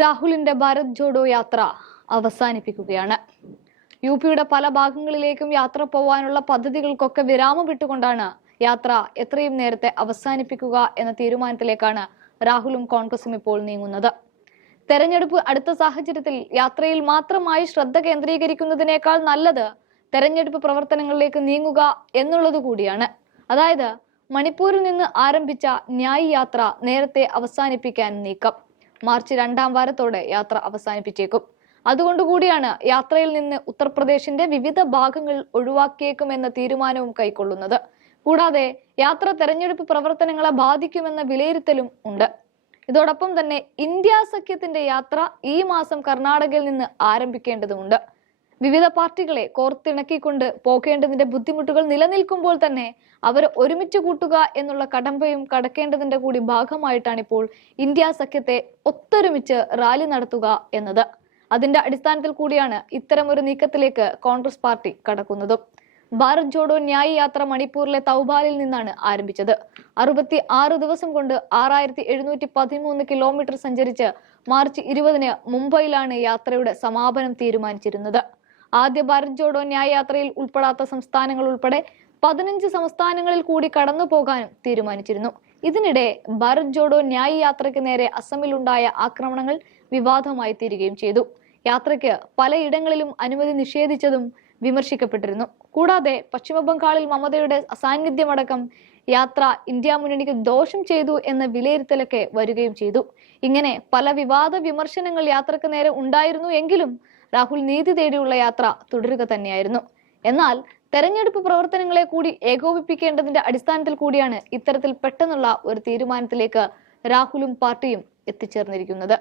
രാഹുലിന്റെ ഭാരത് ജോഡോ യാത്ര അവസാനിപ്പിക്കുകയാണ്. യു പിയുടെ പല ഭാഗങ്ങളിലേക്കും യാത്ര പോവാനുള്ള പദ്ധതികൾക്കൊക്കെ വിരാമം വിട്ടുകൊണ്ടാണ് യാത്ര എത്രയും നേരത്തെ അവസാനിപ്പിക്കുക എന്ന തീരുമാനത്തിലേക്കാണ് രാഹുലും കോൺഗ്രസും ഇപ്പോൾ നീങ്ങുന്നത്. തെരഞ്ഞെടുപ്പ് അടുത്ത സാഹചര്യത്തിൽ യാത്രയിൽ മാത്രമായി ശ്രദ്ധ കേന്ദ്രീകരിക്കുന്നതിനേക്കാൾ നല്ലത് തെരഞ്ഞെടുപ്പ് പ്രവർത്തനങ്ങളിലേക്ക് നീങ്ങുക എന്നുള്ളത് കൂടിയാണ്. അതായത് മണിപ്പൂരിൽ നിന്ന് ആരംഭിച്ച ന്യായ് യാത്ര നേരത്തെ അവസാനിപ്പിക്കാൻ നീക്കം. മാർച്ച് രണ്ടാം വാരത്തോടെ യാത്ര അവസാനിപ്പിച്ചേക്കും. അതുകൊണ്ടുകൂടിയാണ് യാത്രയിൽ നിന്ന് ഉത്തർപ്രദേശിന്റെ വിവിധ ഭാഗങ്ങൾ ഒഴിവാക്കിയേക്കുമെന്ന തീരുമാനവും കൈക്കൊള്ളുന്നത്. കൂടാതെ യാത്ര തെരഞ്ഞെടുപ്പ് പ്രവർത്തനങ്ങളെ ബാധിക്കുമെന്ന വിലയിരുത്തലും ഉണ്ട്. ഇതോടൊപ്പം തന്നെ ഇന്ത്യ സഖ്യത്തിന്റെ യാത്ര ഈ മാസം കർണാടകയിൽ നിന്ന് ആരംഭിക്കേണ്ടതുണ്ട്. വിവിധ പാർട്ടികളെ കോർത്തിണക്കിക്കൊണ്ട് പോകേണ്ടതിന്റെ ബുദ്ധിമുട്ടുകൾ നിലനിൽക്കുമ്പോൾ തന്നെ അവർ ഒരുമിച്ച് കൂട്ടുക എന്നുള്ള കടമ്പയും കടക്കേണ്ടതിന്റെ കൂടി ഭാഗമായിട്ടാണ് ഇപ്പോൾ ഇന്ത്യ സഖ്യത്തെ ഒത്തൊരുമിച്ച് റാലി നടത്തുക എന്നത്. അതിന്റെ അടിസ്ഥാനത്തിൽ കൂടിയാണ് ഇത്തരമൊരു നീക്കത്തിലേക്ക് കോൺഗ്രസ് പാർട്ടി കടക്കുന്നതും. ഭാരത് ജോഡോ ന്യായ് യാത്ര മണിപ്പൂരിലെ തൗബാലിൽ നിന്നാണ് ആരംഭിച്ചത്. അറുപത്തി ആറ് ദിവസം കൊണ്ട് ആറായിരത്തി എഴുന്നൂറ്റി പതിമൂന്ന് കിലോമീറ്റർ സഞ്ചരിച്ച് മാർച്ച് ഇരുപതിന് മുംബൈയിലാണ് യാത്രയുടെ സമാപനം തീരുമാനിച്ചിരുന്നത്. ആദ്യ ഭാരത് ജോഡോ ന്യായയാത്രയിൽ ഉൾപ്പെടാത്ത സംസ്ഥാനങ്ങൾ ഉൾപ്പെടെ പതിനഞ്ച് സംസ്ഥാനങ്ങളിൽ കൂടി കടന്നു പോകാനും തീരുമാനിച്ചിരുന്നു. ഇതിനിടെ ഭാരത് ജോഡോ ന്യായ യാത്രയ്ക്ക് നേരെ അസമിലുണ്ടായ ആക്രമണങ്ങൾ വിവാദമായി തീരുകയും ചെയ്തു. യാത്രയ്ക്ക് പലയിടങ്ങളിലും അനുമതി നിഷേധിച്ചതും വിമർശിക്കപ്പെട്ടിരുന്നു. കൂടാതെ പശ്ചിമബംഗാളിൽ മമതയുടെ അസാന്നിധ്യമടക്കം യാത്ര ഇന്ത്യ മുന്നണിക്ക് ദോഷം ചെയ്തു എന്ന വിലയിരുത്തലൊക്കെ വരികയും ചെയ്തു. ഇങ്ങനെ പല വിവാദ വിമർശനങ്ങൾ യാത്രയ്ക്ക് നേരെ ഉണ്ടായിരുന്നു എങ്കിലും രാഹുൽ നീതി തേടിയുള്ള യാത്ര തുടരുക തന്നെയായിരുന്നു. എന്നാൽ തെരഞ്ഞെടുപ്പ് പ്രവർത്തനങ്ങളെ കൂടി ഏകോപിപ്പിക്കേണ്ടതിന്റെ അടിസ്ഥാനത്തിൽ കൂടിയാണ് ഇത്തരത്തിൽ പെട്ടെന്നുള്ള ഒരു തീരുമാനത്തിലേക്ക് രാഹുലും പാർട്ടിയും എത്തിച്ചേർന്നിരിക്കുന്നത്.